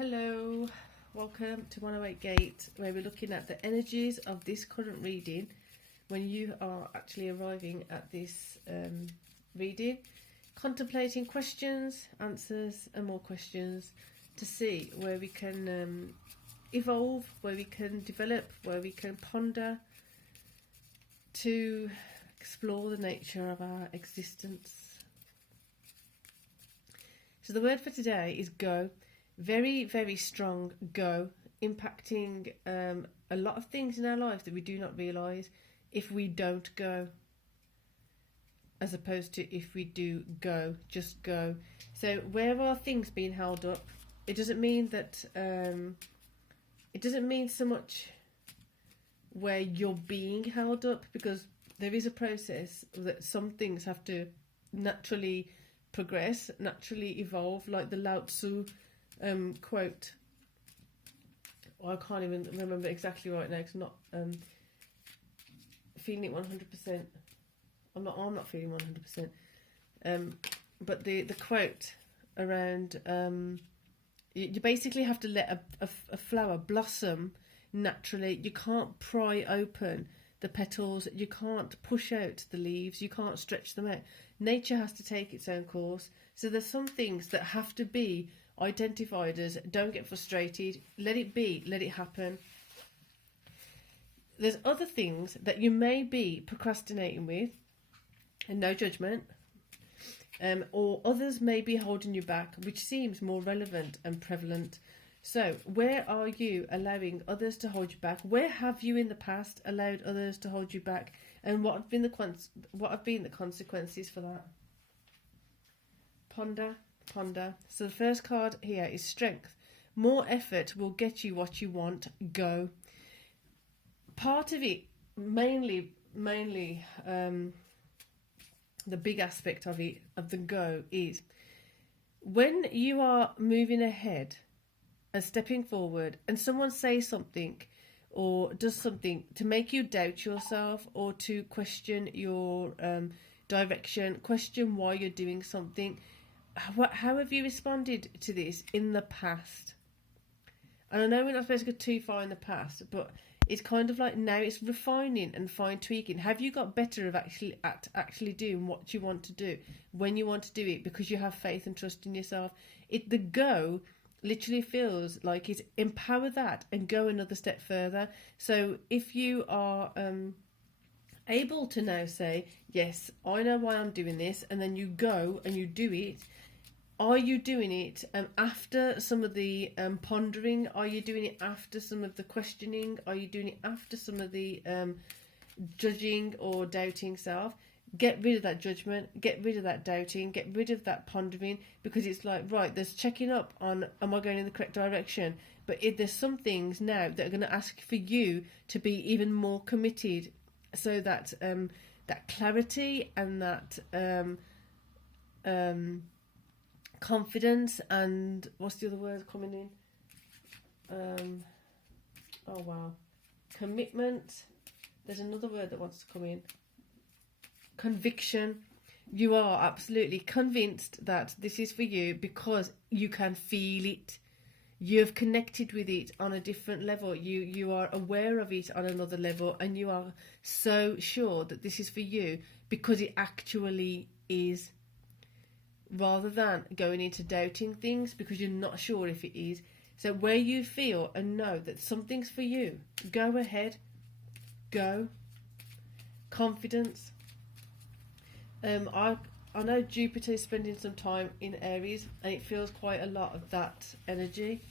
Hello, welcome to 108 Gate, where we're looking at the energies of this current reading when you are actually arriving at this reading, contemplating questions, answers and more questions to see where we can evolve, where we can develop, where we can ponder to explore the nature of our existence. So the word for today is go. Very, very strong go, impacting a lot of things in our lives that we do not realise if we don't go, as opposed to if we do go, just go. So where are things being held up? It doesn't mean that, it doesn't mean so much where you're being held up, because there is a process that some things have to naturally progress, naturally evolve, like the Lao Tzu quote. I can't even remember exactly right now because I'm not feeling it 100%. I'm not feeling 100%. But the quote around you basically have to let a flower blossom naturally. You can't pry open the petals. You can't push out the leaves. You can't stretch them out. Nature has to take its own course. So there's some things that have to be identified as don't get frustrated, let it be, let it happen. There's other things that you may be procrastinating with, and no judgment, or others may be holding you back, which seems more relevant and prevalent. So where are you allowing others to hold you back? Where have you in the past allowed others to hold you back, and what have been the consequences for that? Ponder. So the first card here is strength. More effort will get you what you want. Go. Part of it, mainly the big aspect of it, of the go, is when you are moving ahead and stepping forward and someone says something or does something to make you doubt yourself or to question your direction, question why you're doing something. How have you responded to this in the past? And I know we're not supposed to go too far in the past, but it's kind of like now it's refining and fine tweaking. Have you got better at actually doing what you want to do when you want to do it, because you have faith and trust in yourself? The go literally feels like it's empower that and go another step further. So if you are able to now say, yes, I know why I'm doing this, and then you go and you do it. Are you doing it after some of the pondering? Are you doing it after some of the questioning? Are you doing it after some of the judging or doubting self? Get rid of that judgment, get rid of that doubting, get rid of that pondering, because it's like, right, there's checking up on, am I going in the correct direction? But there's some things now that are going to ask for you to be even more committed, so that that clarity and that confidence, and what's the other word coming in? Oh wow, commitment. There's another word that wants to come in. Conviction. You are absolutely convinced that this is for you because you can feel it. You have connected with it on a different level. You are aware of it on another level, and you are so sure that this is for you because it actually is, rather than going into doubting things because you're not sure if it is. So where you feel and know that something's for you, go ahead. Go. Confidence. I know Jupiter is spending some time in Aries, and it feels quite a lot of that energy,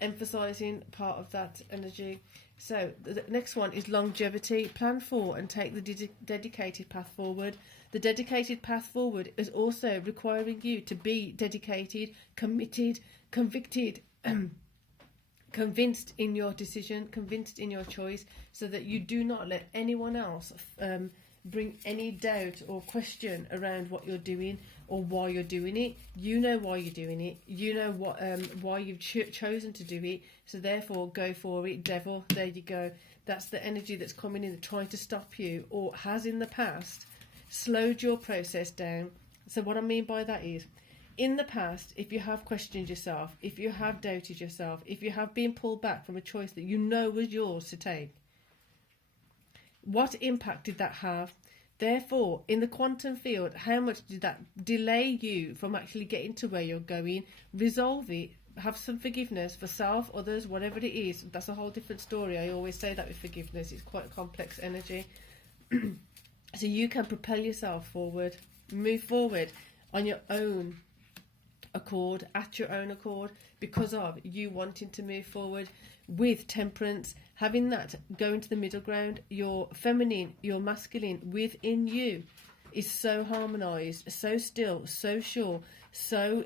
emphasizing part of that energy. So the next one is longevity. Plan for and take the dedicated path forward. The dedicated path forward is also requiring you to be dedicated, committed, convicted, convinced in your decision, convinced in your choice, so that you do not let anyone else bring any doubt or question around what you're doing or why you're doing it. You know why you're doing it. You know what why you've chosen to do it. So therefore, go for it, devil. There you go. That's the energy that's coming in, trying to stop you, or has in the past slowed your process down. So what I mean by that is, in the past, if you have questioned yourself, if you have doubted yourself, if you have been pulled back from a choice that you know was yours to take, what impact did that have? Therefore, in the quantum field, how much did that delay you from actually getting to where you're going? Resolve it. Have some forgiveness for self, others, whatever it is. That's a whole different story. I always say that with forgiveness. It's quite a complex energy. So you can propel yourself forward, move forward on your own accord, at your own accord, because of you wanting to move forward with temperance, having that go into the middle ground. Your feminine, your masculine within you is so harmonized, so still, so sure, so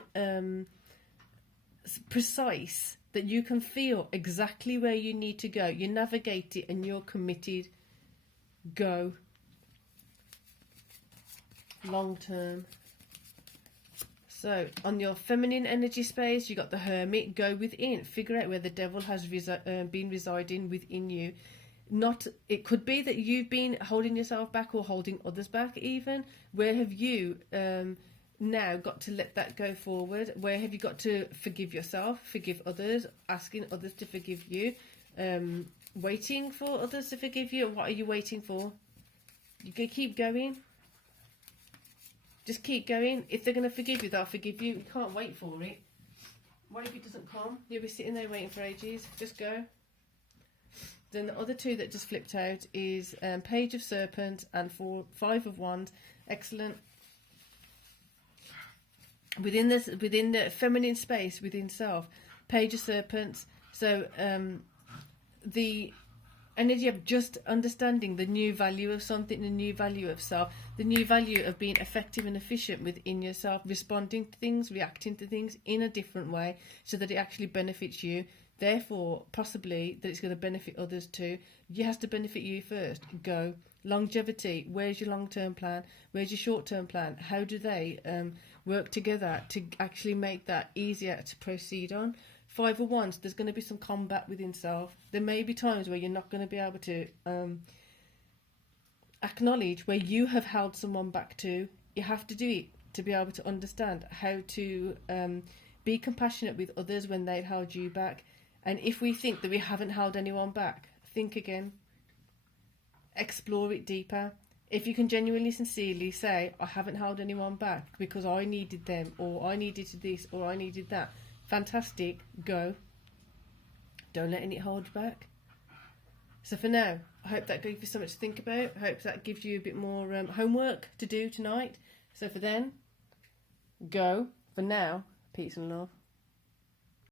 precise that you can feel exactly where you need to go. You navigate it and you're committed. Go. Long term. So on your feminine energy space, you got the Hermit. Go within, figure out where the devil has been residing within you. It could be that you've been holding yourself back or holding others back. Even where have you now got to let that go forward? Where have you got to forgive yourself, forgive others, asking others to forgive you, waiting for others to forgive you? What are you waiting for? You can keep going. Just keep going. If they're going to forgive you, they'll forgive you. You can't wait for it. What if it doesn't come? You'll be sitting there waiting for ages. Just go. Then the other two that just flipped out is Page of Serpent and Five of Wands. Excellent. Within the feminine space, within self, Page of Serpents. So the energy of just understanding the new value of something, the new value of self, the new value of being effective and efficient within yourself, responding to things, reacting to things in a different way so that it actually benefits you. Therefore, possibly that it's going to benefit others too. You have to benefit you first. Go. Longevity. Where's your long-term plan? Where's your short-term plan? How do they work together to actually make that easier to proceed on? Five of Wands, there's going to be some combat within self. There may be times where you're not going to be able to acknowledge where you have held someone back to. You have to do it to be able to understand how to be compassionate with others when they've held you back. And if we think that we haven't held anyone back, think again. Explore it deeper. If you can genuinely, sincerely say, I haven't held anyone back because I needed them, or I needed this, or I needed that, fantastic, go. Don't let it hold you back. So for now, I hope that gives you something to think about. I hope that gives you a bit more homework to do tonight. So for then, go. For now, peace and love.